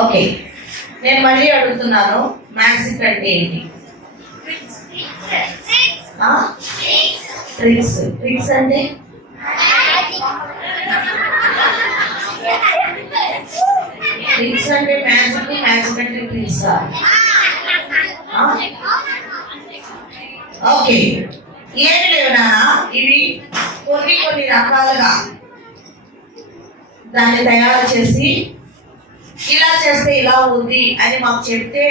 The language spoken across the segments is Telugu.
ఓకే, నేను మళ్ళీ అడుగుతున్నాను, మ్యాజిక్ అంటే ఏంటి? ట్రిక్స్. ట్రిక్స్ అంటే ట్రిక్స్ అంటే మ్యాజిక్, మ్యాజిక్ అంటే ట్రిక్సా? ఓకే, ఏమి లేవు నాన్న, ఇవి కొన్ని రకాలుగా దాన్ని తయారు చేసి ఇలా చేస్తే ఇలా ఉంది అని మాకు చెప్తే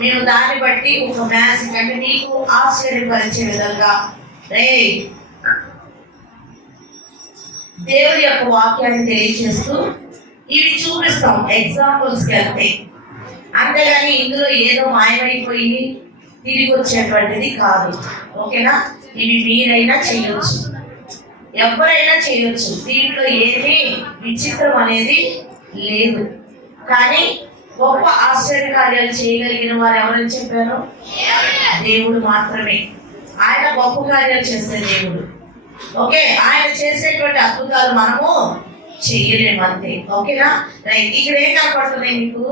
మేము దాన్ని బట్టి ఒక మ్యాజిక్ అంటే నీకు ఆశ్చర్యపరిచే విధంగా దేవుడి యొక్క వాక్యాన్ని తెలియజేస్తూ ఇవి చూపిస్తాం ఎగ్జాంపుల్స్కి వెళ్తే. అంతేగాని ఇందులో ఏదో మాయమైపోయి తిరిగి వచ్చేటువంటిది కాదు. ఓకేనా? ఇవి మీరైనా చేయొచ్చు, ఎవరైనా చేయొచ్చు, దీంట్లో ఏమీ విచిత్రం అనేది లేదు. కానీ గొప్ప ఆశ్చర్యకార్యాలు చేయగలిగిన వారు ఎవరని చెప్పారు? దేవుడు మాత్రమే. ఆయన గొప్ప కార్యాలు చేసే దేవుడు. ఓకే, ఆయన చేసేటువంటి అద్భుతాలు మనము చెయ్యలేము అంతే. ఓకేనా? రైట్. ఇక్కడ ఏం కనపడుతున్నాయి మీకు?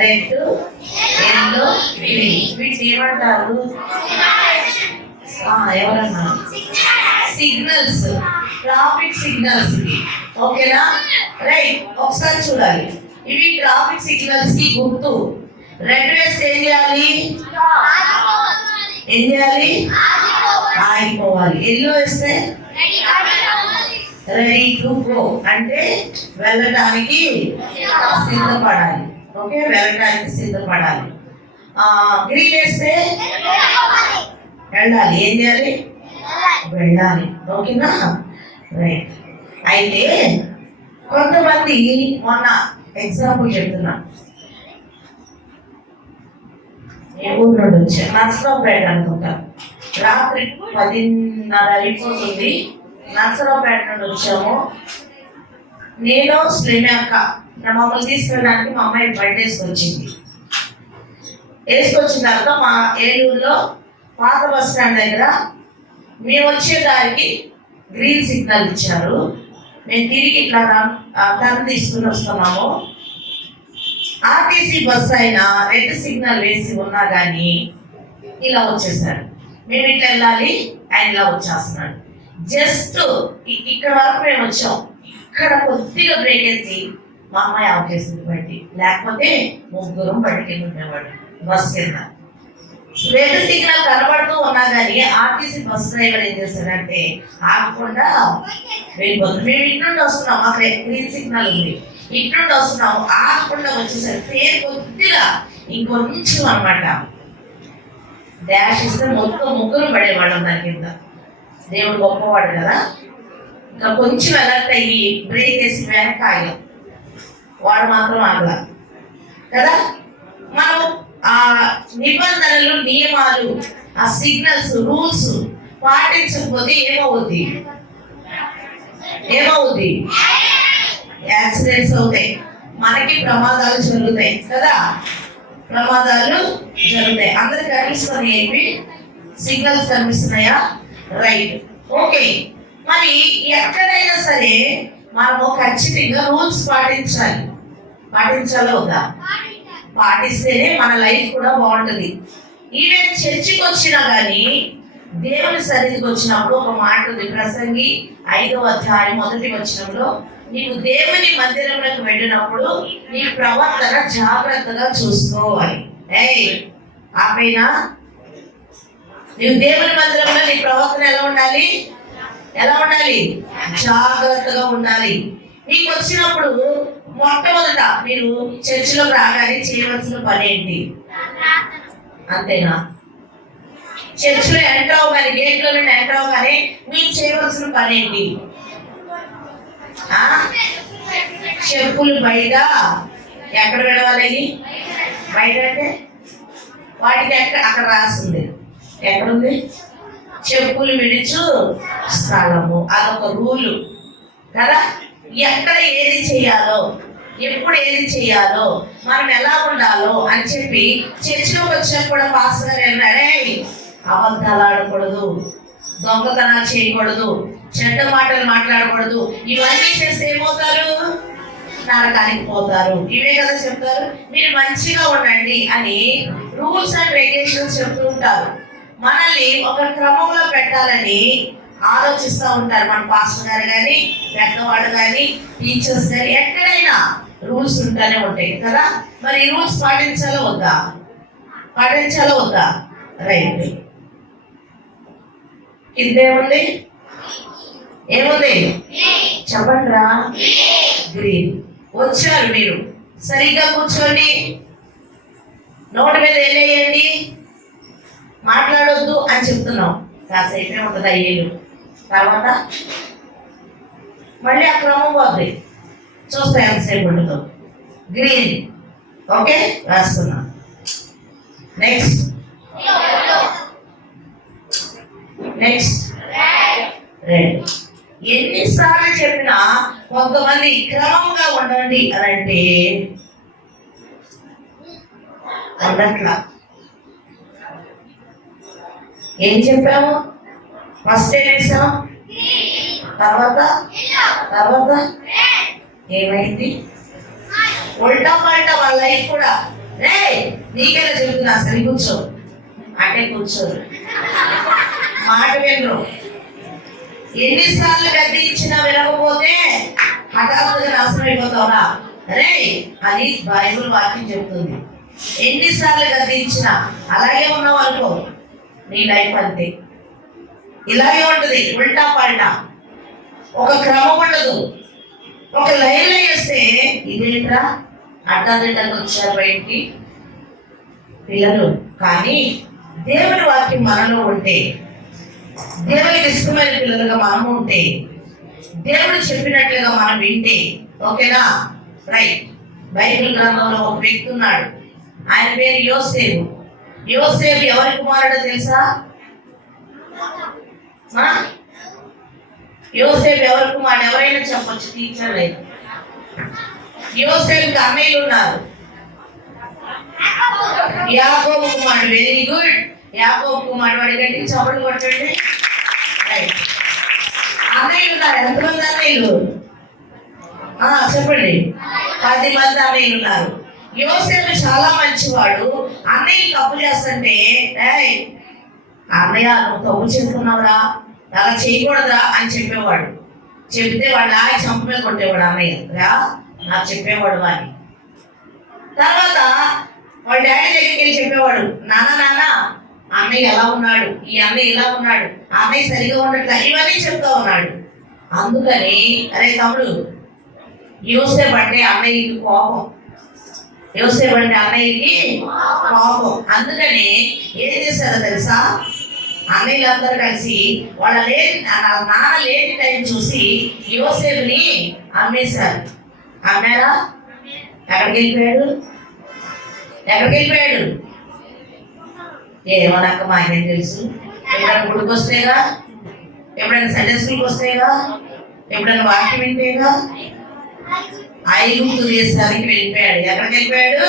Red, yellow, green. వీటిని ఏమంటారు? ఎవరన్నా? Signals, traffic signals. ఓకేనా? రైట్. ఒకసారి చూడాలి, ఇవి ట్రాఫిక్ సిగ్నల్స్ కి గుర్తు. రెడ్ వేస్తే ఏం చేయాలి? ఆగిపోవాలి. ఎల్లో వేస్తే రెడీ టు గో అంటే వెళ్ళటానికి సిద్ధపడాలి. ఓకే, వెళ్ళటానికి సిద్ధపడాలి. గ్రీన్ వేస్తే వెళ్ళాలి. ఏం చేయాలి? వెళ్ళాలి. ఓకేనా? రైట్. అయితే కొంతమంది మొన్న ఎగ్జాంపుల్ చెప్తున్నా, ఏ ఊరు నుండి వచ్చా? నర్సరావుపేట అనుకుంటా. రాత్రి 10:30 అయిపోతుంది. నర్సరావుపేట నుండి వచ్చాము. నేను శ్రీమి అక్క మమ్మల్ని తీసుకెళ్ళడానికి మా అమ్మాయి బర్త్డేస్కి వచ్చింది. వేసుకొచ్చిన తర్వాత మా ఏలూరులో పాత బస్ స్టాండ్ దగ్గర మేము వచ్చే దారికి గ్రీన్ సిగ్నల్ ఇచ్చారు. మేము తిరిగి ఇట్లా టర్న్ తీసుకుని వస్తున్నాము. ఆర్టీసీ బస్ అయినా రెడ్ సిగ్నల్ వేసి ఉన్నా కానీ ఇలా వచ్చేసాడు. మేము ఇట్లా వెళ్ళాలి, ఆయన ఇలా వచ్చేస్తున్నాడు. జస్ట్ ఇక్కడ వరకు మేము వచ్చాం. ఇక్కడ కొద్దిగా బ్రేక్ వేసి మా అమ్మాయి ఆఫ్ చేసింది బండి, లేకపోతే ముగ్గురం బండికి ఉండేవాడు బస్ కింద. రెడ్ సిగ్నల్ కనబడుతూ ఉన్నా కానీ ఆర్టీసీ బస్ డ్రైవర్ ఏం చేశాడంటే ఆగకుండా వెళ్ళిపోతుంది. మేము ఇంటి నుండి వస్తున్నాం, మాకు గ్రీన్ సిగ్నల్ ఉంది, ఇంటి నుండి వస్తున్నాము, ఆగకుండా వచ్చేసరి పేరు కొద్దిగా ఇంకొంచెం అనమాట డాష్ ఇస్తే మొత్తం ముగ్గురు పడేవాళ్ళం దాని కింద. దేవుడు గొప్పవాడు కదా. ఇంకా కొంచెం అలర్ట్ అయ్యి బ్రేక్ వేసి వెనక ఆగాం, వాడు మాత్రం ఆగల కదా. మనం ఆ నిబంధనలు, నియమాలు, ఆ సిగ్నల్స్, రూల్స్ పాటించకపోతే ఏమవుద్ది? యాక్సిడెంట్స్ అవుతాయి, మనకి ప్రమాదాలు జరుగుతాయి కదా. ప్రమాదాలు జరుగుతాయి. అందరికి కనిపిస్తున్నాయి ఏంటి? సిగ్నల్స్ కనిపిస్తున్నాయా? రైట్. ఓకే, మరి ఎక్కడైనా సరే మనము ఖచ్చితంగా రూల్స్ పాటించాలో వద్దా? పాటిస్తేనే మన లైఫ్ కూడా బాగుంటుంది. ఈవెన్ చర్చికి వచ్చినా కానీ దేవుని సన్నిధికి వచ్చినప్పుడు ఒక మాట ఉంది, ప్రసంగి 5వ అధ్యాయం 1వ వచనంలో, నీకు దేవుని మందిరంలోకి వెళ్ళినప్పుడు నీ ప్రవర్తన జాగ్రత్తగా చూసుకోవాలి. ఆపైనా నీవు దేవుని మందిరంలో నీ ప్రవర్తన ఎలా ఉండాలి? జాగ్రత్తగా ఉండాలి. నీకు వచ్చినప్పుడు మొట్టమొదట మీరు చర్చిలోకి రాగానే చేయవలసిన పని ఏంటి? అంతేనా? చర్చిలో ఎంటర్ అవ్వగానే, గేట్లో నుండి ఎంటర్ అవ్వగానే మీకు చేయవలసిన పని ఏంటి? చెప్పులు బయట ఎక్కడ విడవాలి? బయట అంటే వాటికి అక్కడ రాస్తుంది. ఎక్కడుంది? చెప్పులు విడుచు స్థలము. అదొక రూలు కదా. ఎక్కడ ఏది చేయాలో, ఎప్పుడు ఏది చేయాలో, మనం ఎలా ఉండాలో అని చెప్పి చర్చిలోకి వచ్చినప్పుడు కూడా పాస్టర్ గారు అన్నారే, అబద్ధాలు ఆడకూడదు, దొంగతనాలు చేయకూడదు, చెడ్డ మాటలు మాట్లాడకూడదు. ఇవన్నీ చేస్తే ఏమవుతారు? నరకానికి పోతారు. ఇవే కదా చెప్తారు. మీరు మంచిగా ఉండండి అని రూల్స్ అండ్ రెగ్యులేషన్స్ చెప్తూ ఉంటారు. మనల్ని ఒక క్రమంలో పెట్టాలని ఆలోచిస్తూ ఉంటారు. మన పాస్టర్ గారు కానీ, పెద్దవాడు కానీ, టీచర్స్ కానీ, ఎక్కడైనా రూల్స్ ఉంటూనే ఉంటాయి కదా. మరి ఈ రూల్స్ పాటించాలో వద్దా? పాటించాలో వద్దా? రైట్. కిందేముంది? ఏముంది చెప్పండి రా. గ్రీన్. వచ్చారు మీరు, సరిగ్గా కూర్చోండి. నోటి మీద వేయండి. మాట్లాడొద్దు అని చెప్తున్నాం. కాసేపే ఉంటుంది అయ్యేళ్ళు. తర్వాత మళ్ళీ ఆ క్రమం పోద్ది. చూస్తా ఎంతసేపు ఉంటుందో. గ్రీన్. ఓకే, రాస్తున్నా. Next red. ఎన్నిసార్లు చెప్పినా కొంతమంది క్రమంగా ఉండండి అని అంటే ఉండట్లా. ఏం చెప్పాము? ఫస్ట్ ఏం వేసాం, తర్వాత ఏమైంది? ఉల్టా పల్టా వాళ్ళ లైఫ్ కూడా. రే నీకెలా చెబుతున్నా, సరి కూర్చో అంటే కూర్చోరు, మాట వినరు. ఎన్నిసార్లు గడ్డి ఇచ్చినా వినకపోతే హఠాత్తుగా నాశనం అయిపోతావురా. అరే అది బైబిల్ వాక్యం చెప్తుంది. ఎన్నిసార్లు గడ్డి ఇచ్చినా అలాగే ఉన్నావు అనుకో, నీ లైఫ్ అంతే. ఇలాగే ఉంటుంది, ఉల్టా పల్టా. ఒక క్రమం ఉండదు. ఒక లైన్లో వేస్తే ఇదేంట్రా అడ్డాదిడ్డకు వచ్చారు బయటికి పిల్లలు. కానీ దేవుని వాక్యం మనలో ఉంటే, దేవునికి ఇష్టమైన పిల్లలుగా మనము ఉంటే, దేవుడు చెప్పినట్లుగా మనం వింటే, ఓకేనా? రైట్. బైబిల్ గ్రంథంలో ఒక వ్యక్తి ఉన్నాడు. ఆయన పేరు యోసేపు. యోసేపు ఎవరి కుమారుడో తెలుసా? యోసేపు ఎవరి కుమారుడు? ఎవరైనా చెప్పొచ్చు, టీచర్ లేదు. యోసేపుకి అన్నయ్యలు ఉన్నారు. యాకోబు కుమారుడు. Very good. యాకోబు కుమారుడు. అడిగండి, చప్పట్లు కొట్టండి. అన్నయ్యలు ఉన్నారు. ఎంతమంది అన్నయ్యలు? చెప్పండి. 10 మంది అన్నయ్యలు ఉన్నారు. యోసేపు చాలా మంచివాడు. అన్నయ్యలు తప్పు చేస్తుంటే, అన్నయ్య నువ్వు తప్పు చేస్తున్నావురా, అలా చేయకూడదురా అని చెప్పేవాడు. చెప్తే వాడు చంప మీద కొట్టేవాడు. అన్నయ్య రా నాకు చెప్పేవాడు అని. తర్వాత వాడు డాడీ దగ్గరికి వెళ్ళి చెప్పేవాడు, నాన్న అన్నయ్య ఎలా ఉన్నాడు, ఈ అన్నయ్య ఇలా ఉన్నాడు, అన్నయ్య సరిగా ఉండట్లా, ఇవన్నీ చెప్తా ఉన్నాడు. అందుకని అరే తమ్ముడు, యోసేపు అంటే అన్నయ్యకి కోపం. యోసేపు అంటే అన్నయ్యకి కోపం. అందుకని ఏం చేశారో తెలుసా? అన్నయ్యలందరూ కలిసి వాళ్ళ నాన్న లేని టైం చూసి యోసేపుని అమ్మేశారు. అమ్మారా? ఎక్కడికి వెళ్ళిపోయాడు? ఏమనక్క మాకేం తెలుసు. ఎప్పుడైనా గుడికి వస్తేగా, ఎప్పుడైనా సండే స్కూల్కి వస్తేగా, ఎప్పుడైనా వాక్యం వింటేగా. ఐగుప్తు దేశానికి వెళ్ళిపోయాడు. ఎక్కడికి వెళ్ళిపోయాడు?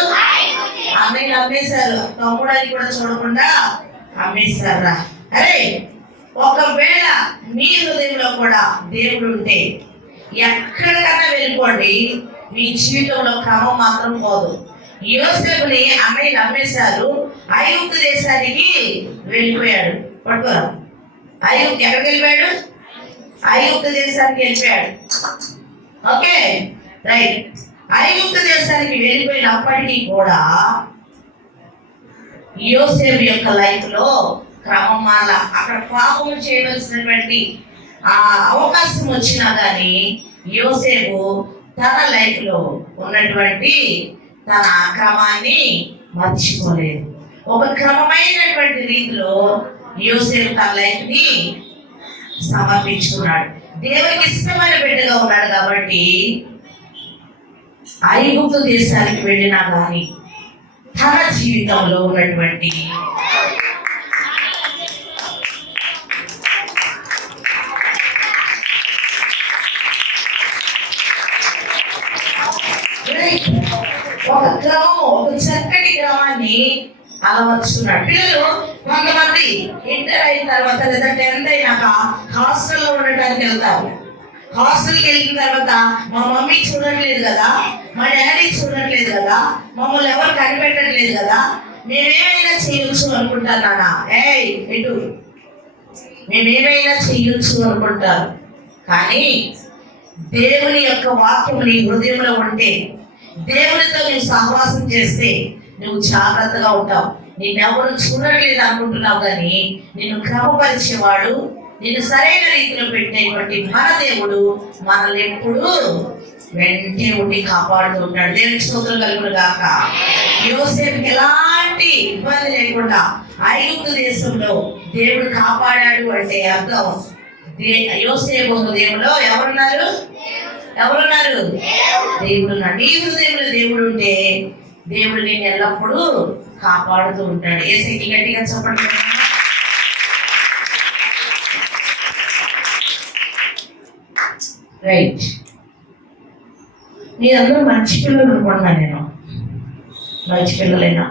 అన్నయ్యలు అమ్మేశారు. తమ్ముడని కూడా చూడకుండా అమ్మేశారా. అరే ఒకవేళ మీ హృదయంలో కూడా దేవుడు ఉంటే ఎక్కడికన్నా వెళ్ళిపోండి, మీ జీవితంలో క్రమం మాత్రం పోదు. యోసేపుని అన్నయ్యలు అమ్మేశారు. ఐగుప్తు దేశానికి వెళ్ళిపోయాడు. పట్టుకోరా. ఎక్కడికి వెళ్ళిపోయాడు? ఐగుప్తు దేశానికి వెళ్ళిపోయాడు. Okay right. ఐగుప్తు దేశానికి వెళ్ళిపోయినప్పటికీ కూడా యోసేపు యొక్క లైఫ్ లో క్రమం వల్ల అక్కడ పాపం చేయవలసినటువంటి ఆ అవకాశం వచ్చినా కానీ యోసేపు తన లైఫ్ లో ఉన్నటువంటి తన క్రమాన్ని మర్చిపోలేదు. ఒక క్రమమైనటువంటి రీతిలో యోసేపు తన లైఫ్ ని సమర్పించుకున్నాడు. దేవునికి ఇష్టమైన బిడ్డగా ఉన్నాడు కాబట్టి ఐగుప్తు దేశానికి వెళ్ళినా కానీ తన జీవితంలో ఉన్నటువంటి ఒక చక్కటి క్రమాన్ని అలవర్చుకున్నాడు. పిల్లలు కొంతమంది ఇంటర్ అయిన తర్వాత లేదా 10th అయినాక హాస్టల్లో ఉండటానికి వెళ్తారు. హాస్టల్కి వెళ్ళిన తర్వాత మా మమ్మీ చూడట్లేదు కదా, మా డాడీ చూడట్లేదు కదా, మమ్మల్ని ఎవరు కనిపెట్టట్లేదు కదా, మేమేమైనా చేయొచ్చు అనుకుంటారు. నాన్న ఎటు మేమేమైనా చేయొచ్చు అనుకుంటారు. కానీ దేవుని యొక్క వాక్యం నీ హృదయంలో ఉంటే, దేవునితో నువ్వు సహవాసం చేస్తే నువ్వు జాగ్రత్తగా ఉంటావు. నిన్నెవరు చూడట్లేదు అనుకుంటున్నావు, కానీ నిన్ను క్రమపరిచేవాడు, నిన్ను సరైన రీతిలో పెట్టేటువంటి మన దేవుడు మనల్ని ఎప్పుడు వెంటే ఉండి కాపాడుతూ ఉంటాడు. దేవునికి స్తోత్రం కలుగును గాక. యోసేపుకి ఎలాంటి ఇబ్బంది లేకుండా ఐగుప్తు దేశంలో దేవుడు కాపాడాడు అంటే అర్థం, యోసేపు హృదయంలో ఎవరున్నారు? దేవుడు ఉన్నాడు. నీ హృదయంలో దేవుడు ఉంటే దేవుడు నేను ఎల్లప్పుడూ కాపాడుతూ ఉంటాడు. యేసయ్యకి గట్టిగా చెప్పండి. రైట్, మీరందరూ మంచి పిల్లలు అనుకున్నా. నేను మంచి పిల్లలేనా?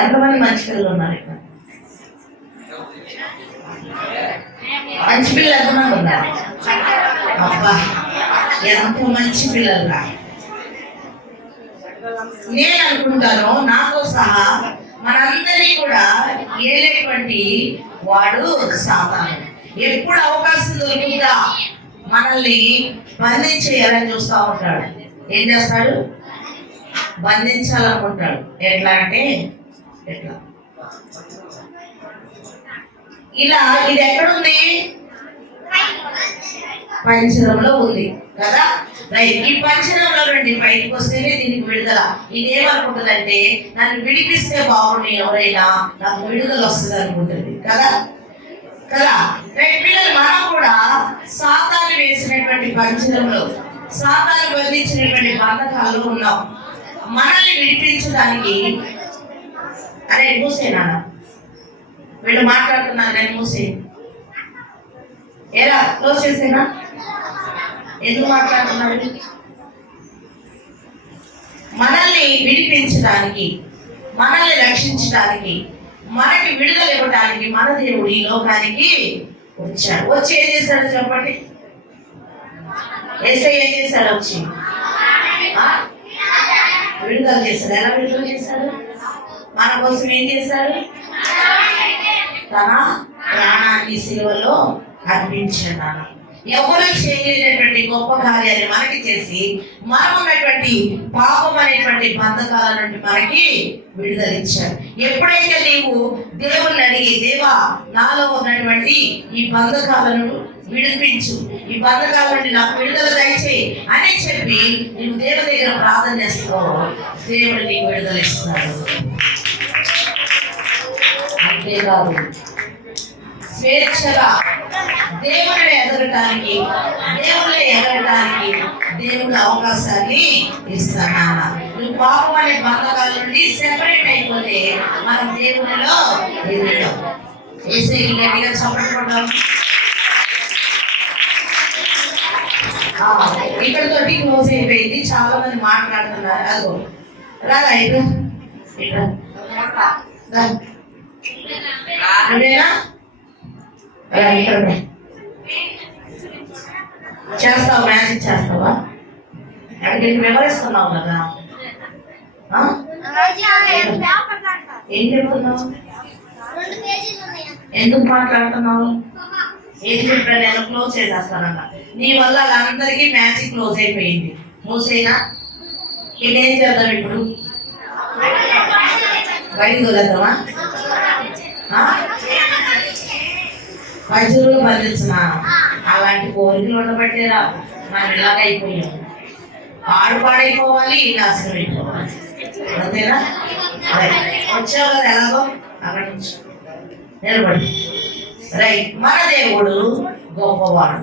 ఎంతమంది మంచి పిల్లలు ఉన్నారు ఇక్కడ? మంచి పిల్లలు ఎంతమంది ఉన్నారు? అబ్బా, ఎంత మంచి పిల్లలురా. నేను అనుకుంటాను, నాతో సహా మనందరినీ కూడా ఏలేటువంటి వాడు సాతాను. ఎప్పుడు అవకాశం దొరుకుతుందా మనల్ని బంధించేయాలని చూస్తూ ఉంటాడు. ఏం చేస్తాడు? బంధించాలనుకుంటాడు. ఎట్లా అంటే ఎట్లా? ఇలా ఇది ఎక్కడుంది? పంచరంలో ఉంది కదా. రైట్, ఈ పంచరంలో నుండి బయటకు వస్తేనే దీనికి విడుదల. ఇదేమనుకుంటుందంటే, నన్ను విడిపిస్తే బాగుండి, ఎవరైనా నాకు విడుదల వస్తుంది అనుకుంటుంది కదా. రైట్, పిల్లలు మనం కూడా సాతాను వేసినటువంటి పంచరంలో, సాతాను బంధించినటువంటి బంధకాల్లో ఉన్నాం. మనల్ని విడిపించడానికి అరే మూసేనా, వీళ్ళు మాట్లాడుతున్నారు, నేను మూసే ఎలా క్లోజ్ చేసేనా? ఎందుకు మాట్లాడుతున్నారు? మనల్ని విడిపించడానికి, మనల్ని రక్షించడానికి, మనకి విడుదల ఇవ్వడానికి మన దేవుడు ఈ లోకానికి వచ్చాడు. వచ్చి ఏం చేశాడు చెప్పండి? యేసయ్య ఏం చేశాడు? వచ్చి విడుదల చేశాడు. ఎలా విడుదల చేశాడు? మన కోసం ఏం చేశాడు? తన ప్రాణాన్ని సిలువలో అర్పించాడు. ఎవరు చేయలేనటువంటి గొప్ప కార్యాన్ని మనకి చేసి, మనం ఉన్నటువంటి పాపం అనేటువంటి బంధకాల నుండి మనకి విడుదలిచ్చాడు. ఎప్పుడైతే నీవు దేవుణ్ణి అడిగి, దేవా నాలో ఉన్నటువంటి ఈ బంధకాలను విడిపించు, ఈ బంధకాల నుండి నాకు విడుదల దయచేయి అని చెప్పి నీవు దేవుని దగ్గర ప్రార్థన చేస్తావు, దేవుడు నీకు విడుదల ఇస్తున్నాడు. అంతేకాదు, స్వేచ్ఛగా దేవుని ఎదగటానికి, దేవుని ఎగరటానికి దేవుడు అవకాశాన్ని ఇస్తాను. నువ్వు పాపం అనే బంధకాల నుండి సెపరేట్ అయిపోతే మనం దేవునిలో ఎదుగుతాం. యేసయ్యకి గట్టిగా చప్పట్లు. ఇక్కడితోటి క్లోజ్ అయిపోయింది. చాలా మంది మాట్లాడుతున్నారు. అదో రాదా ఇటు ఇటు నువ్వేనా చేస్తావు? మ్యాజిక్ చేస్తావా? అక్కడికి వివరిస్తున్నావు కదా. ఏం చెప్తున్నావు? ఎందుకు మాట్లాడుతున్నావు? ఏం చెప్పా? నేను క్లోజ్ చేసేస్తానన్నా. నీ వల్ల వాళ్ళందరికీ మ్యాజిక్ క్లోజ్ అయిపోయింది. మూసేనా? ఇదేం చేద్దాం ఇప్పుడు? బయటకు వదిలేద్దామా? మధ్యలో బంధించిన అలాంటి కోరికలు ఉండబట్టేరా మనం ఇలాగ అయిపోయాం. పాడైపోవాలి, నాశనం అయిపోవాలి. అంతేనా? వచ్చావు కదా, ఎలాగో అక్కడ నుంచి నిలబడి. రైట్, మన దేవుడు గొప్పవాడు,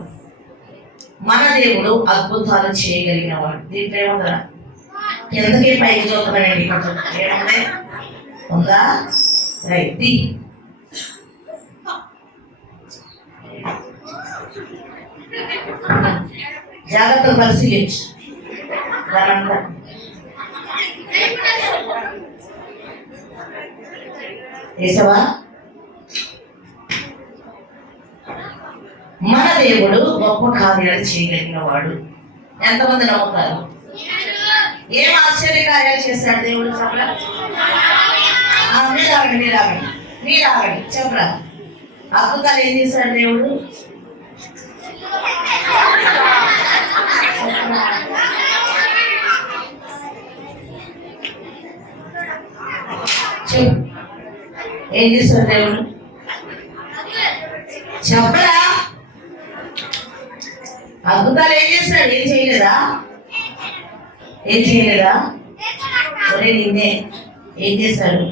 మన దేవుడు అద్భుతాలు చేయగలిగిన వాడు. దీంట్లో ఏముందా? ఎందుకే పైకి చూస్తున్నాయండి? ఏముంది? ఉందా? రైట్, జాగ్రత్తగా పరిశీలించు. దానంతా వేసావా? మన దేవుడు గొప్ప కార్యాలు చేయగలిగిన వాడు. ఎంతమంది నమ్ముతారు? ఏం ఆశ్చర్య కార్యాలు చేశాడు దేవుడు చెప్పరా? మీరు ఆగండి చెప్పరా. అద్భుతాలు ఏం చేశాడు దేవుడు? చెప్పు, ఏం చేశాడు దేవుడు? చెప్పరా. అద్భుతాలు ఏం చేశాడు? ఏం చేయలేదా? ఏం చేయలేదా? ఒరే నిన్నే ఏం చేశాడు?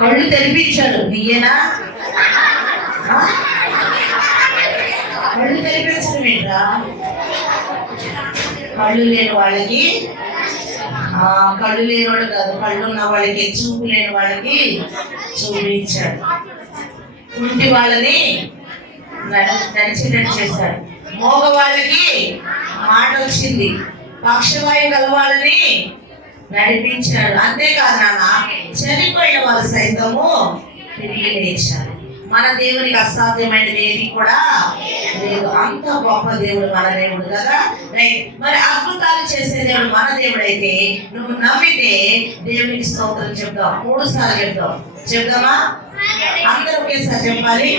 కళ్ళు తెరిపించాడు. నీయేనా? కళ్ళు తెరిపించడం ఏంట్రా? కళ్ళు లేని వాళ్ళకి, కళ్ళు లేని వాళ్ళు కాదు, కళ్ళు ఉన్న వాళ్ళకి, చూపు లేని వాళ్ళకి చూపించాడు. కుంటి వాళ్ళని నడిచేటట్టు చేశాడు. మోగ వాళ్ళకి మాట వచ్చింది. పక్షవాయు గల వాళ్ళని నడిపించాడు. అంతేకాదు నాన్న, చనిపోయిన వాళ్ళు సైతము తిరిగి లేచారు. మన దేవునికి అసాధ్యమైనది ఏది కూడా లేదు. అంత గొప్ప దేవుడు మన దేవుడు కదా. రైట్. మరి అద్భుతాలు చేసే దేవుడు మన దేవుడు అయితే నువ్వు నమ్మితే దేవునికి స్తోత్రం చెప్తావు. 3 సార్లు చెప్తావు. చెప్దామా? అందరూ ఒకేసారి చెప్పాలి.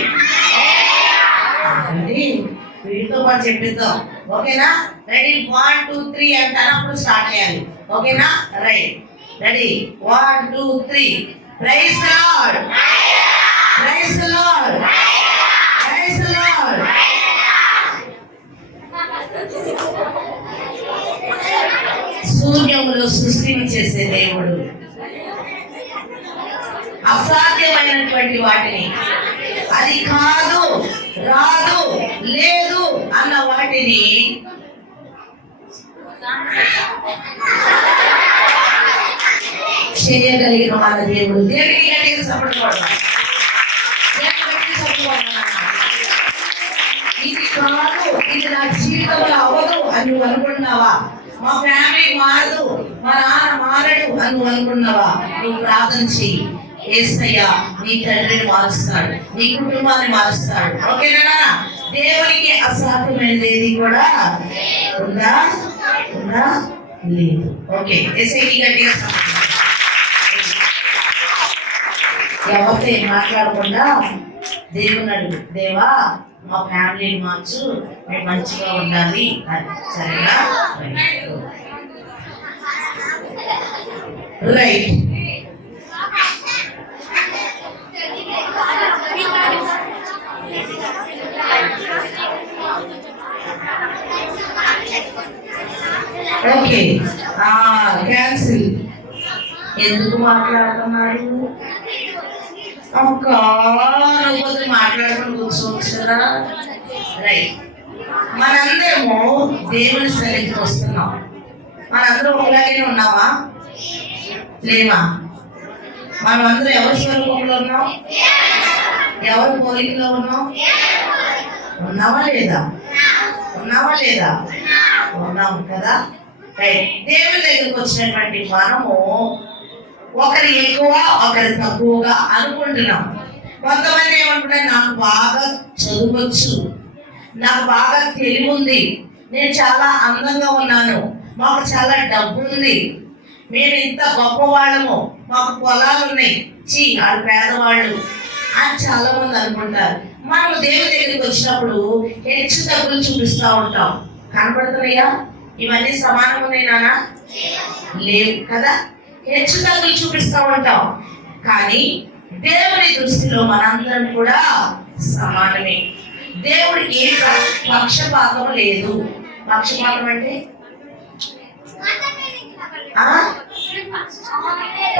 వీటితో పాటు చెప్పిద్దాం. ఓకేనా? రెడీ? 1 2 3 అంటాను, అప్పుడు స్టార్ట్ చేయాలి. ఓకేనా? Right. Ready? 1 2 3. Praise the Lord, praise the Lord, praise the Lord. శూన్యములో సృష్టిని చేసే దేవుడు, అసాధ్యమైనటువంటి వాటిని, అది కాదు, రాదు, లేదు అన్న వాటిని చేయగలిగిన మన దేవుడు. దేవుడికి గట్టిగా సపోర్ట్ కొడతాం. ఇది కాదు, ఇది నా జీవితంలో అవ్వదు అని నువ్వు అనుకుంటున్నావా? మా ఫ్యామిలీ మారదు, మా నాన్న మారడు అని నువ్వు అనుకుంటున్నావా? నువ్వు ప్రార్థన చెయ్యి. యేసయ్య నీ తండ్రిని మారుస్తాడు, నీ కుటుంబాన్ని మారుస్తాడు. ఓకేనా? దేవునికి అసాధ్యమైనది ఏది కూడా ఉందా? ఉందా? లేదు. ఓకే. యేసయ్యకి గట్టిగా ఎవరితో ఏం మాట్లాడకుండా దేవుని అడుగు. దేవా మా ఫ్యామిలీని మార్చు, మేము మంచిగా ఉండాలి అని. సరేనా? రైట్. ఓకే. క్యాన్సిల్. ఎందుకు మాట్లాడుతున్నాడు? నువ్వు మాట్లాడుకుని కూర్చోవచ్చు కదా. రైట్. మనందరము దేవుని సన్నిధికి వస్తున్నాం. మనందరం ఒకలాగే ఉన్నామా? లేవా? మనం అందరూ ఎవరి స్వరూపంలో ఉన్నాం? ఎవరి పోలికలో ఉన్నాం? ఉన్నావా లేదా? ఉన్నావా లేదా? ఉన్నాం కదా. రైట్. దేవుని దగ్గరికి వచ్చినటువంటి మనము ఒకరు ఎక్కువ ఒకరు తక్కువగా అనుకుంటున్నాం. కొంతమంది ఏమనుకుంటారు, నాకు బాగా చదువచ్చు, నాకు బాగా తెలివి ఉంది, నేను చాలా అందంగా ఉన్నాను, మాకు చాలా డబ్బు ఉంది, మేము ఇంత గొప్పవాళ్ళము, మాకు పొలాలు ఉన్నాయి, వాళ్ళు పేదవాళ్ళు అని చాలా మంది అనుకుంటారు. మనం దేవుని దగ్గరికి వచ్చినప్పుడు హెచ్చు తగ్గులు చూపిస్తూ ఉంటాం. కనపడుతున్నాయా? ఇవన్నీ సమానం ఉన్నాయి నాన్న? లేవు కదా. హెచ్చు తగ్గులు చూపిస్తూ ఉంటాం. కానీ దేవుని దృష్టిలో మనందరం కూడా సమానమే. దేవుడికి ఏ పక్షపాతం లేదు. పక్షపాతం అంటే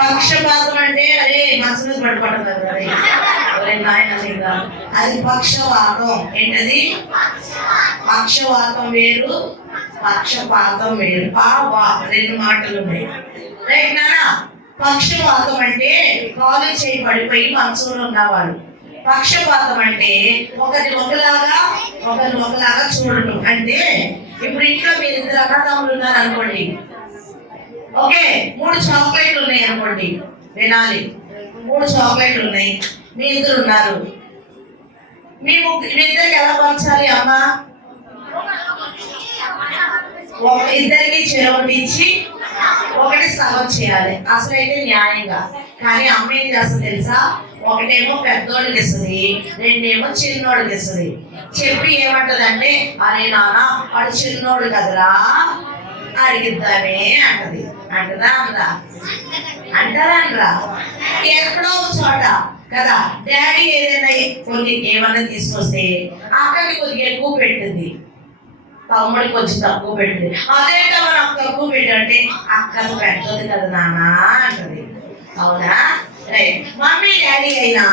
పక్షపాతం అంటే అరే మనసులో పడిపోవడం కదా, అరే నాయన లేదా, అది పక్షవాతం. ఏంటది? పక్షవాతం వేరు, పక్షపాతం వేరు. రెండు మాటలు ఉన్నాయి. రైట్ నానా? పక్షపాతం అంటే కాలు చేయి పడిపోయి మనసులో ఉన్నవాడు. పక్షపాతం అంటే ఒకరిని ఒకలాగా చూడటం. అంటే ఇప్పుడు ఇంట్లో మీరు 2 అన్నదమ్ములు ఉన్నారు అనుకోండి. ఓకే, 3 చాక్లెట్లు ఉన్నాయి అనుకోండి. వినాలి. 3 చాక్లెట్లు ఉన్నాయి, మీ ఇద్దరు ఉన్నారు. మీ ఇద్దరికి ఎలా పంచాలి అమ్మ? ఇద్దరికి చెరొకటి ఇచ్చి ఒకటి సగం చేయాలి, అసలైతే న్యాయంగా. కానీ అమ్మ ఏం చేస్తుంది తెలుసా? ఒకటేమో పెద్దోడికి ఇస్తుంది, రెండేమో చిన్నోడికి ఇస్తుంది. చెప్పి ఏమంటదంటే, అరే నాన్న వాడు చిన్నోడు కదరా అడిగిద్దామే అంటది. అంటదా అందా? అంటారా అనరా? ఎక్కడో ఒక చోట కదా డాడీ ఏదైనా కొన్ని ఏమన్నా తీసుకొస్తే అక్కడికి కొద్దిగా ఎక్కువ పెట్టింది, తమ్ముడి కొంచెం తక్కువ పెట్టింది. అదేంటో నాకు తక్కువ పెట్టంటే అక్కకు పెద్దది కదా నాన్న అంటది. అవునా? మమ్మీ డాడీ అయినా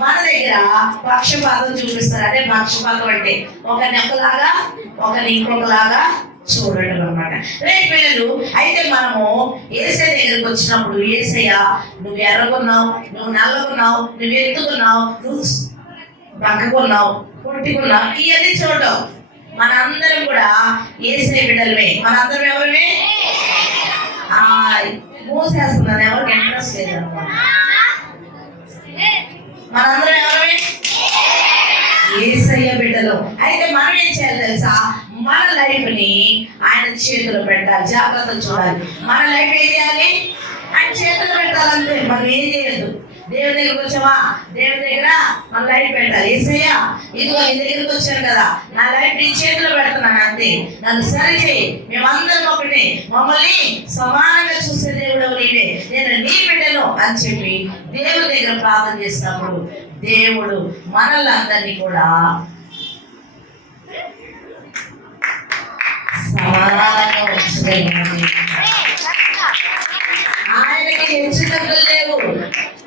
మన దగ్గర పక్షపాతం చూపిస్తారు. అంటే పక్షపాతం అంటే ఒకరిని ఒకలాగా ఒకరిని ఇంకొకలాగా చూడడం అనమాట. రేపు పిల్లలు అయితే మనము ఏసయ్య దగ్గరికి వచ్చినప్పుడు, ఏసయ్య నువ్వు ఎర్రకున్నావు, నువ్వు నల్లకున్నావు, నువ్వు ఎత్తుకున్నావు, నువ్వు బక్కకున్నావు, పుట్టుకున్నావు, ఇవన్నీ చూడటం. మనందరం కూడా ఏసయ్య బిడ్డలమే. మనందరం ఎవరిమే? మూసేస్తున్నాను, ఎవరికి ఇంట్రెస్ట్ లేదన్నమాట. మనందరం ఎవరిమే? ఏసయ్య బిడ్డలు. అయితే మనం ఏం చేయాలి తెలుసా? మన లైఫ్ ని ఆయన చేతిలో పెట్టాలి, జాగ్రత్తలు చూడాలి. మన లైఫ్ ఏం చేయాలి? ఆయన చేతిలో పెట్టాలంటే మనం ఏం చేయొద్దు. దేవుని దగ్గరకు వచ్చామా, దేవుని దగ్గర మన లైఫ్ పెట్టాలి. ఏసయ్యా ఇదిగో నీ దగ్గరకు వచ్చాను కదా, నా లైఫ్ నీ చేతిలో పెడుతున్నాను, అంతే, నన్ను సరి చేయి. మేమందరం ఒకటే, మమ్మల్ని సమానంగా చూసే దేవుడు నీవే, నేను నీ బిడ్డను అని చెప్పి దేవుడి దగ్గర ప్రార్థన చేసినప్పుడు దేవుడు మనల్ని కూడా సమానంగా వచ్చే, ఆయనకి హెచ్చుతగ్గులు లేవు,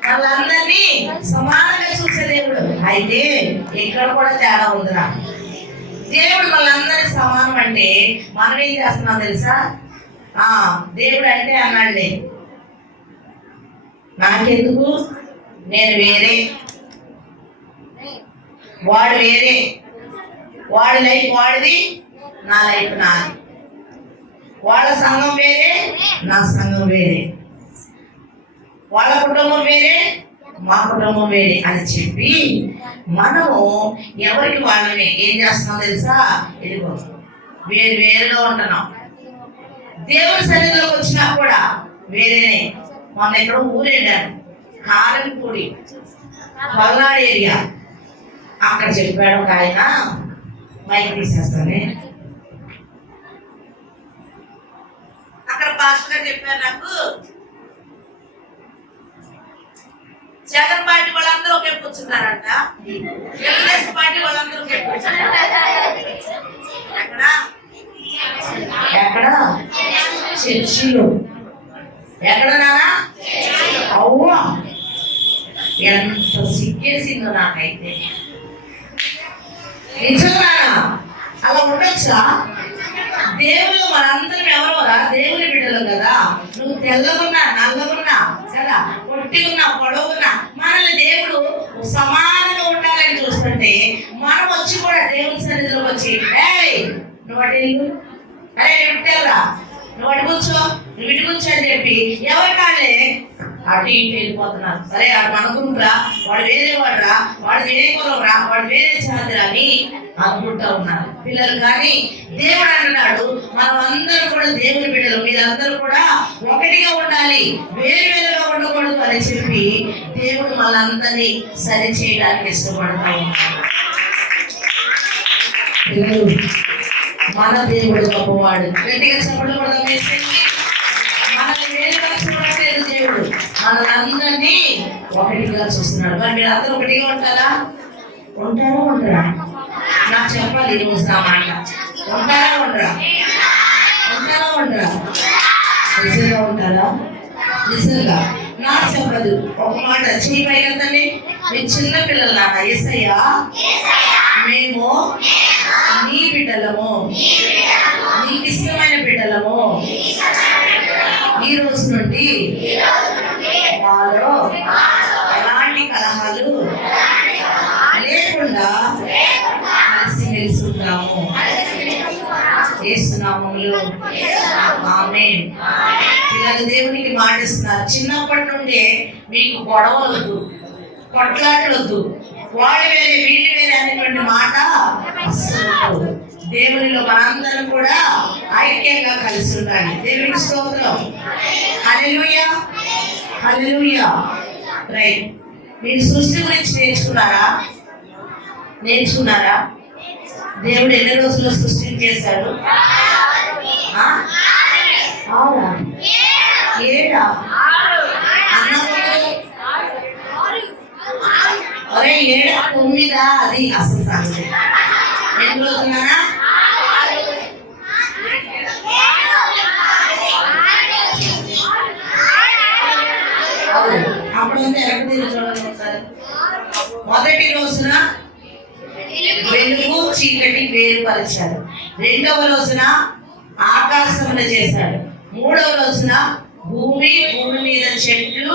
వాళ్ళందరినీ సమానంగా చూసే దేవుడు. అయితే ఇక్కడ కూడా తేడా ఉందిరా. దేవుడు వాళ్ళందరినీ సమానం అంటే మనం ఏం చేస్తున్నాం తెలుసా? దేవుడు అంటే అన్నాడులే, నాకెందుకు, నేను వేరే, వాడు వేరే, వాడి లైఫ్ వాడిది, నా లైఫ్ నాది, వాళ్ళ సంఘం వేరే, నా సంఘం వేరే, వాళ్ళ కుటుంబం వేరే, మా కుటుంబం వేరే అని చెప్పి మనము ఎవరికి వాళ్ళని ఏం చేస్తున్నాం తెలుసా? ఇదిగో వేరు వేరుగా ఉంటున్నాం. దేవుడి సన్నిధిలోకి వచ్చినా కూడా వేరేనే. మొన్న ఎక్కడో ఊరు వెళ్ళాను, కారంపూడి పల్నాడు ఏరియా. అక్కడ చెప్పాడు ఒక ఆయన, మైక్ తీసేస్తానే, అక్కడ పాస్టర్ గారు చెప్పారు నాకు, జగన్ పార్టీ వాళ్ళందరూ ఒకే కూర్చున్నారంట, తెలుగుదేశం పార్టీ వాళ్ళందరూ ఒకే కూర్చున్నారు. ఎక్కడ ఎక్కడ? చర్చిలో. ఎక్కడ నానా? అవ్వా, ఎంత సిగ్గేసిందో నాకైతే. నిజంగా అలా ఉండొచ్చా? దేవుళ్ళు మనందరం ఎవరోరా? దేవుని బిడ్డలు కదా. నువ్వు తెల్లగున్నా నల్లగున్నా కదా, పొట్టిగున్నా పొడవున్నా, మనల్ని దేవుడు సమానంగా ఉండాలని చూస్తుంటే మనం వచ్చి కూడా దేవుని సన్నిధిలోకి వచ్చి నువ్వు అటు వెళ్ళు, అరే ఇట్టెళ్ళరా, నువ్వు అటు కూర్చో, నువ్వు ఇటు కూర్చో అని చెప్పి ఎవరి కాళ్ళే అటు ఇటు వెళ్ళిపోతున్నారు. సరే అటు అనుకుంటురా, వాడు వేరే వాడురా, వాడు వేరే కులంరా, వాడు వేరే జాతిరా అని అనుకుంటా ఉన్నారు పిల్లలు. కానీ దేవుడు అన్నాడు, మనం అందరూ కూడా దేవుని బిడ్డలు, మీరందరూ కూడా ఒకటిగా ఉండాలి, వేరు వేరుగా ఉండకూడదు అని చెప్పి దేవుడు మనందరినీ సరి చేయడానికి ఇష్టపడతా ఉన్నాడు. మన దేవుడు గొప్పవాడు. గట్టిగా చెప్పకూడదు. మనల్ని వేరుగా చూడట్లేదు దేవుడు, మనల్ని ఒకటిగా చూస్తున్నాడు. మరి మీరు అందరూ ఒకటిగా ఉంటారా? ఉంటారా ఉండరా? నాకు చెప్పాలి ఈరోజు నా మాట. ఉంటారా ఉండరా? ఉంటారా ఉండరా? నిజంగా ఉంటారా? నిజంగా నాకు చెప్పదు. ఒక మాట చేయి పైకెత్తండి. మీరు చిన్న పిల్లలు నాన్న. యేసయ్యా మేము నీ బిడ్డలము, నీకు ఇష్టమైన బిడ్డలము. ఈ రోజు నుండి మాలో ఎలాంటి కలహాలు లేకుండా కలిసిమెలిసి ఉంటాము. యేసు నామములో ఆమేన్. అలాగే దేవునికి మాటిస్తున్నారు. చిన్నప్పటి నుండే మీకు గొడవలొద్దు, కొట్లాటలొద్దు, వాళ్ళు వేరే వీళ్ళు వేరే అనేటువంటి మాట అస్సలు. దేవునిలో మనందరం కూడా ఐక్యంగా కలిసి ఉండాలి. దేవునికి స్తోత్రం. హల్లెలూయా, హల్లెలూయా. రైట్. మీరు సృష్టి గురించి నేర్చుకున్నారా? దేవుడు ఎన్ని రోజుల్లో సృష్టిని చేశాడు? అవునా? 7 అరే 7 9 అది అసలు సంగతి. ఎన్ని రోజులున్నారా? అప్పుడు ఎక్కడ చూడండి ఒకసారి. మొదటి రోజున వెలుగు చీకటి వేరుపరిచాడు. 2వ రోజున ఆకాశమును చేశాడు. 3వ రోజున భూమి మీద చెట్లు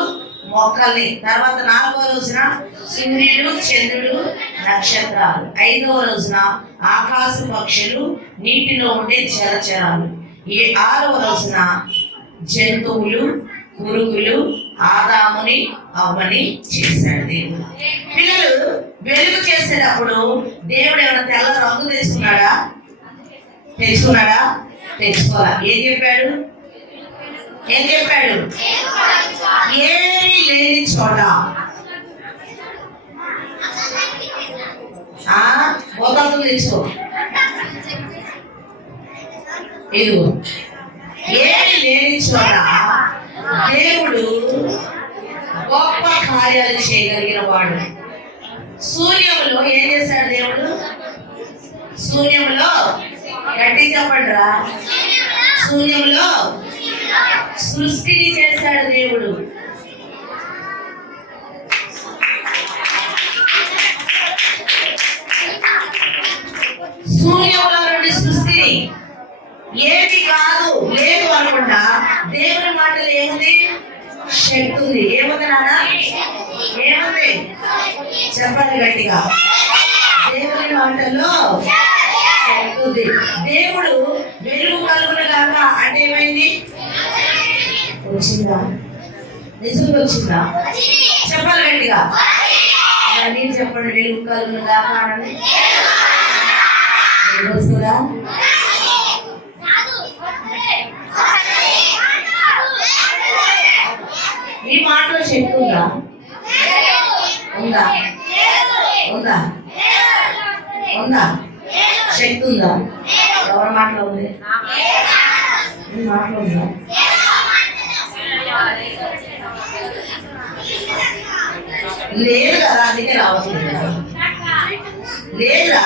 మొక్కల్ని. తర్వాత 4వ రోజున సూర్యుడు చంద్రుడు నక్షత్రాలు. 5వ రోజున ఆకాశ పక్షులు నీటిలో ఉండే జలచరాలు. 6వ రోజున జంతువులు పురుగులు ఆదాముని అవ్వని చేశాడు దేవుడు. పిల్లలు వెలుగు చేసేటప్పుడు దేవుడు ఏమైనా తెల్ల రంగు తెచ్చుకున్నాడా? తెచ్చుకోవాలా? ఏం చెప్పాడు? ఏమీ లేని చోట బోతలు తెచ్చుకో. ఇదిగో ఏమీ లేని చోట దేవుడు గొప్ప కార్యాలు చేయగలిగిన వాడు. శూన్యములో ఏం చేశాడు దేవుడు? శూన్యములో గట్టి చెప్పండి రా. శూన్యములో సృష్టిని చేశాడు దేవుడు. శూన్యంలో నుండి సృష్టిని ఏది కాదు లేదు అనుకుంటా దేవుని మాటలు ఏముంది? శక్తి ఉంది. ఏముంది నాన్న? ఏముంది చెప్పండి గట్టిగా. దేవుని మాటల్లో శక్తి ఉంది. దేవుడు వెలుగు కలుగును గాక అంటే ఏమైంది? వచ్చిందా? నిజంగా వచ్చిందా? చెప్పాలి గట్టిగా. నేను చెప్పండి. వెలుగు కలుగును గాక అనండి. వస్తుందా? ఈ మాటలో శక్తి ఉందా? శక్తి ఉందా? ఎవరి మాటలో ఉంది? ఈ మాటలో ఉందా? లేదు కదా, అందుకే రావట్లేదు. లేదా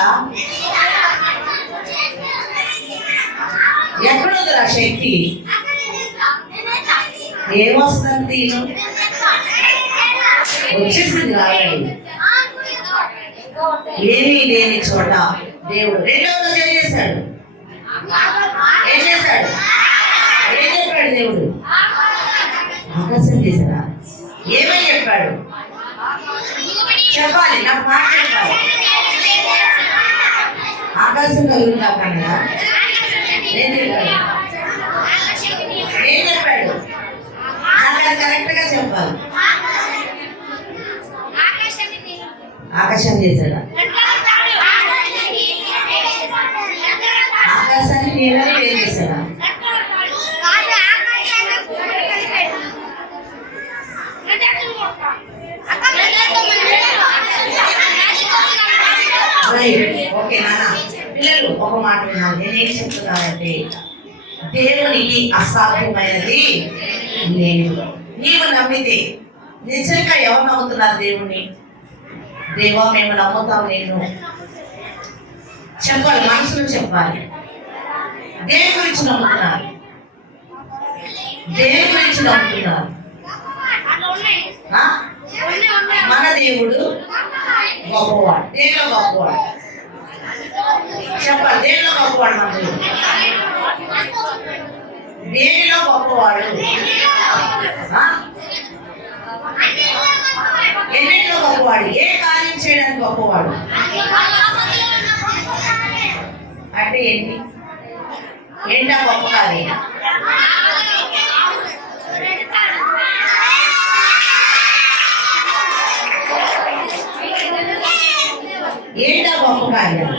ఎక్కడుందిరా శక్తి? ఏమొస్తుంది? వచ్చేసింది ఆల్రెడీ. ఏమీ లేని చోట దేవుడు 2వ రోజు ఏం చేశాడు? ఏం చెప్పాడు దేవుడు? ఆకాశం చేశాడా? ఏమని చెప్పాడు? చెప్పాలి, నాకు మాట చెప్పాలి. ఆకాశం కలుగుతా కదా. ఏం చెప్పాడు? నాకు అది కరెక్ట్ గా చెప్పాలి. ఆకాశం చేశాడా? ఆకాశాన్ని నీళ్ళని వేరు చేశాడా? ఓకే నాన్న. పిల్లలు ఒక మాట వినాలి. నేనేం చెప్తున్నానంటే దేవునికి అసాధ్యమైనది లేదు. నీవు నమ్మితే నిజంగా ఎవరు నమ్ముతున్నారు దేవుణ్ణి? దేవా మేము నమ్ముతాం నేను చెప్పాలి, మనసులో చెప్పాలి. దేని గురించి నమ్ముతున్నారు? మన దేవుడు గొప్పవాడు. దేనిలో గొప్పవాడు? చెప్పాలి. దేనిలో గొప్పవాడు? మన దేవుడు దేనిలో గొప్పవాడు? ఎన్నింటిలో గొప్పవాడు? ఏ కార్యం చేయడానికి గొప్పవాడు అంటే ఏంటి? ఏంటా గొప్ప కార్యం? కార్యాలు.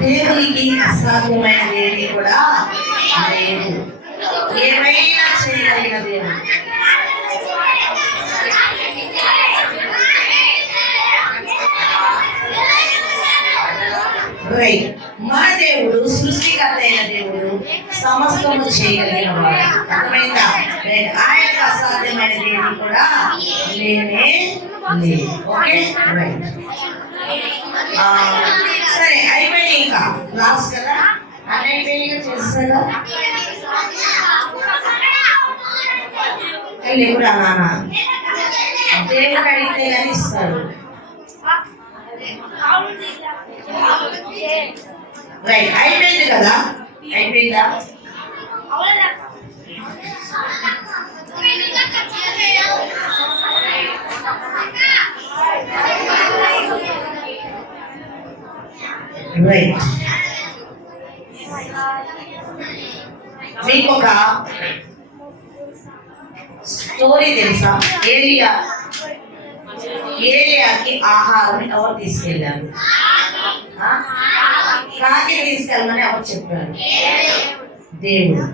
దేవునికి అసాధ్యమైనది ఏది కూడా లేదు. ఏమైనా చేయగలిగిన దేవుడు. మన దేవుడు సృష్టికర్త అయిన దేవుడు, సమస్తము చేయగలిగిన వాడు. అర్థమైందా? ఆయనకు అసాధ్యమైనది ఏది కూడా లేనే లేదు. Okay, right. సరే, అయిపోయింది. ఇంకా లాస్ట్ కదా, అన్నీ అయిపోయినాయి. చేస్తాడా లేవురా నాన్న? దేవుడు అడిగితే కానీ ఇస్తాడు. రైట్, అయిపోయింది కదా? అయిపోయిందా? రైట్. మీకు ఒక స్టోరీ తెలుసా? ఏలియాకి ఆహారం ఎవరు తీసుకెళ్ళారు? కాకి తీసుకెళ్ళమని ఎవరు చెప్పారు? దేవుడు.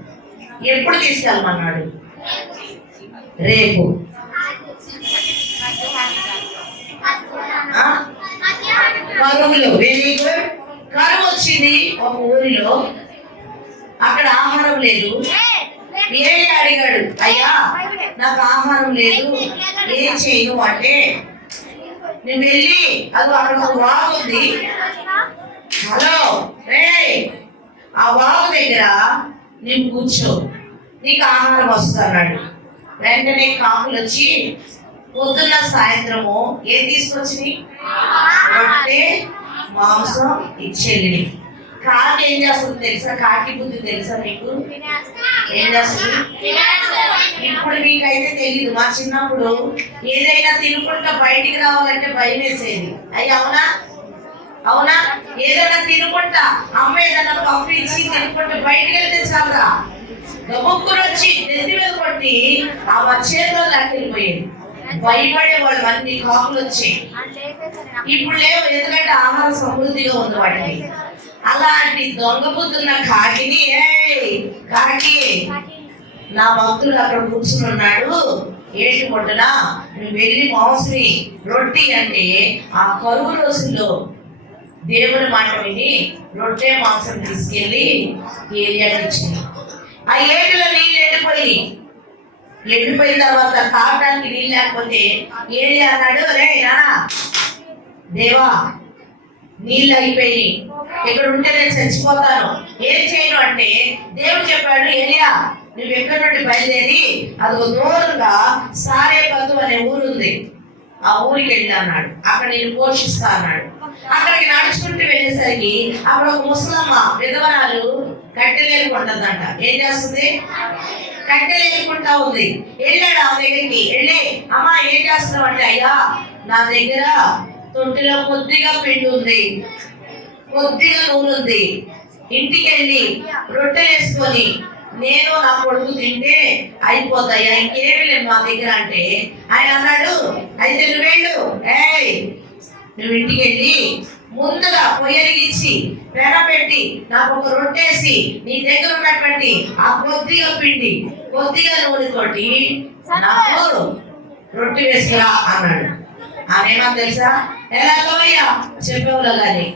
ఎప్పుడు తీసుకెళ్ళమన్నాడు? రేపు. కరువులో, వెరీ గుడ్. కరువు వచ్చింది ఒక ఊరిలో. అక్కడ ఆహారం లేదు. ఏలియా అడిగాడు, అయ్యా నాకు ఆహారం లేదు, ఏం చేయను అంటే, నేను వెళ్ళి అది అక్కడ ఒక వాగు ఉంది, హలో రే, ఆ వాగు దగ్గర నేను కూర్చో, నీకు ఆహారం వస్తున్నాడు. వెంటనే కాకులు వచ్చి పొద్దున్న సాయంత్రము ఏం తీసుకొచ్చి రొట్టె మాంసం ఇచ్చేది. కాకి ఏం చేస్తుంది తెలుసా? కాకి బుద్ధి తెలుసా మీకు? ఏం చేస్తుంది? ఇప్పుడు మీకైతే తెలీదు. మా చిన్నప్పుడు ఏదైనా తినుకుంటా బయటికి రావాలంటే భయం వేసేది. అయ్యి అవునా? అవునా? ఏదైనా తినుకుంటా అమ్మ ఏదైనా పంపించి తినుకుంటా బయటికి వెళ్తే చాలరా, గబుక్కులు వచ్చి నెత్తి మీద కొట్టి ఆ వచ్చేతో లాక్కెళ్ళిపోయేది. భయపడేవాళ్ళు అన్ని కాకులు వచ్చి. ఇప్పుడు లేవు, ఎందుకంటే ఆహారం సమృద్ధిగా ఉంది వాటికి. అలాంటి దొంగ బుద్ధున్న కాకిని, కాకి, నా భక్తుడు అక్కడ కూర్చుని ఉన్నాడు, ఏటి కొట్టనా, నువ్వు వెళ్ళి మాంసమి రొట్టి అంటే, ఆ కరువు రోజుల్లో దేవుని మాట విని రొట్టె మాంసం తీసుకెళ్ళి ఏలియాకి ఇచ్చింది. ఆ ఏటిలో నీళ్ళు ఎండిపోయిన తర్వాత తాగడానికి నీళ్ళు లేకపోతే ఏలియా అన్నాడు, రే నానా దేవా, నీళ్ళు అయిపోయి ఇక్కడ ఉంటే నేను చచ్చిపోతాను, ఏం చేయను అంటే, దేవుడు చెప్పాడు, ఏలియా నువ్వు ఎక్కడి నుండి బయలుదేరి అదొక దూరంగా సారేపతు అనే ఊరు ఉంది, ఆ ఊరికి వెళ్ళి అన్నాడు, అక్కడ నేను పోషిస్తా అన్నాడు. అక్కడికి నడుచుకుంటూ వెళ్ళేసరికి అక్కడ ఒక ముసలమ్మ విధవరాలు కట్టెలేరుకుంటుందంట. ఏం చేస్తుంది? కట్టెలేరుకుంటా ఉంది. వెళ్ళాడు ఆ దగ్గరికి. వెళ్ళి, అమ్మా ఏం చేస్తున్నావు అంటే, అయ్యా నా దగ్గర తొట్టిలో కొద్దిగా పిండి ఉంది, కొద్దిగా నూనె ఉంది, ఇంటికి వెళ్ళి రొట్టె వేసుకొని నేను నా కొడుకు తింటే అయిపోతాయా, ఇంకేమీ లేదు మా దగ్గర అంటే, ఆయన అన్నాడు, అయితే నువ్వు వెళ్ళు, నువ్వు ఇంటికి వెళ్ళి ముందుగా పొయ్యలిగించి పెన పెట్టి నాకు ఒక రొట్టేసి నీ దగ్గర ఉన్నటువంటి ఆ కొద్దిగా పిండి కొద్దిగా నూనెతోటి నాకు రొట్టె వేసుకురా అన్నాడు. ఆమెమో తెలుసా, ఎలాగోయ్యా చెప్పేవాళ్ళు కానీ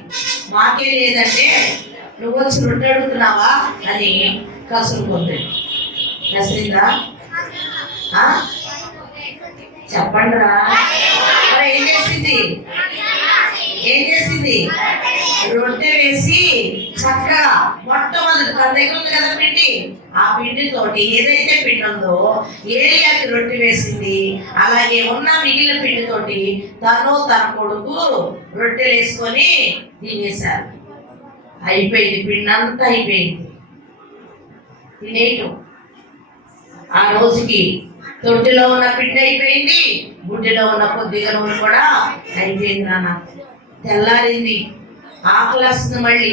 మాకే లేదంటే నువ్వు వచ్చి రొట్టె అడుగుతున్నావా అని కసురుకుంది. కసిరిందా? చెప్పండి రా. ఏం చేసింది? రొట్టె వేసి చక్కగా మొట్టమొదటి తన దగ్గర ఉంది కదా పిండి, ఆ పిండితోటి ఏదైతే పిండి ఉందో ఏలియాకి రొట్టె వేసింది. అలాగే ఉన్న మిగిలిన పిండితోటి తను తన కొడుకు రొట్టెలు వేసుకొని తినేశారు. అయిపోయింది, పిండి అంతా అయిపోయింది తినేయటం. ఆ రోజుకి తొట్టిలో ఉన్న పిండి అయిపోయింది, గుడ్డిలో ఉన్న కొద్దిగా నూనె కూడా అయిపోయింది. నాన్న తెల్లారింది, ఆకలేస్తుంది. మళ్ళీ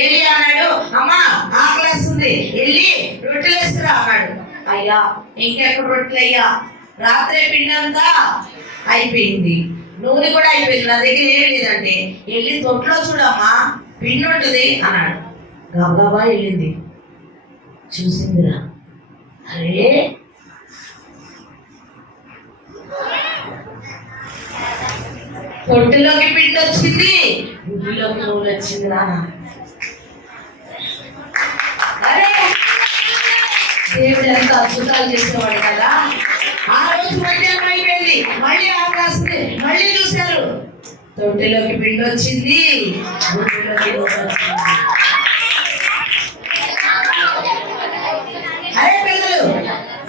ఏలియా అన్నాడు, అమ్మా ఆకలేస్తుంది, వెళ్ళి రొట్టెలు వేస్తురా అన్నాడు. అయ్యా ఇంకెక్కడ రొట్టెలు అయ్యా, రాత్రే పిండి అంతా అయిపోయింది. నూనె కూడా అయిపోయింది, నా దగ్గర ఏమీ లేదంటే వెళ్ళి తొట్లో చూడమ్మా పిండి ఉంటుంది అన్నాడు. గబగబా వెళ్ళింది, చూసిందిరా, అరే పొట్టులోకి పిండి వచ్చింది, గుడ్డిలోకి నూనె వచ్చింది నాన్న. అరే దేవుడు ఎంత అద్భుతాలు చేసేవాడు కదా. ఆ రోజు మధ్యాహ్నం అయిపోయింది, మళ్ళీ ఆకాశం మళ్ళీ చూశారు, తొట్టిలోకి పిండి వచ్చింది, గుడ్డిలోకి నూనె వచ్చింది. అరే పిల్లలు,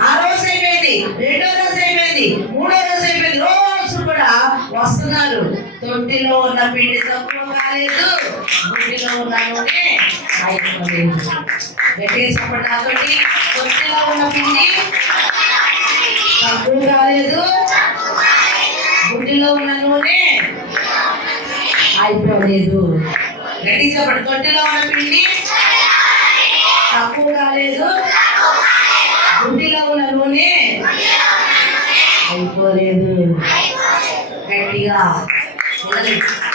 ఆ రోజు అయిపోయింది, రెండో రోజు అయిపోయింది, మూడో రోజు అయిపోయింది, రోజు కూడా వస్తున్నారు. తొట్టిలో ఉన్న పిండి తక్కువ కాలేదు, గుడ్డిలో ఉన్న నూనె అయిపోలేదు. గట్టిగా చెప్పండి నాతోటి, తొట్టిలో ఉన్న పిండి తక్కువ కాలేదు, గుడ్డిలో ఉన్న నూనె అయిపోలేదు. గట్టిగా చెప్పండి, తొట్టిలో ఉన్న పిండి తక్కువ కాలేదు, గుడ్డిలో ఉన్న నూనె అయిపోలేదు. గట్టిగా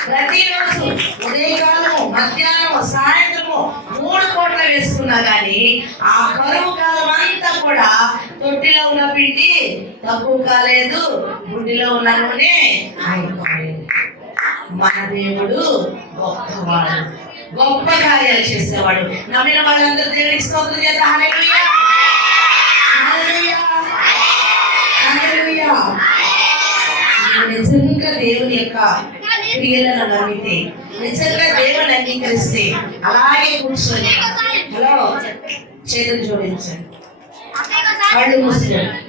ప్రతిరోజు ఉదయకాలము, మధ్యాహ్నము, సాయంత్రము 3 పూటలు వేసుకున్నా కానీ ఆ కరువు కాలం అంతా కూడా తొట్టిలో ఉన్న పిండి తక్కువ కాలేదు, గుడ్డిలో ఉన్న నూనె అయిపోలేదు. మన దేవుడు గొప్పవాడు, గొప్ప కార్యాలు చేసేవాడు. నమ్మిన వాళ్ళందరూ దేవుడికి స్తోత్రం చేద్దాం. హల్లెలూయా, హల్లెలూయా, హల్లెలూయా. నిజంగా దేవుని యొక్క క్రియలను నమ్మితే, నిజంగా దేవుని అంగీకరిస్తే అలాగే కూర్చొని హలో చేతులు జోడించండి, కళ్ళు మూసుకోండి.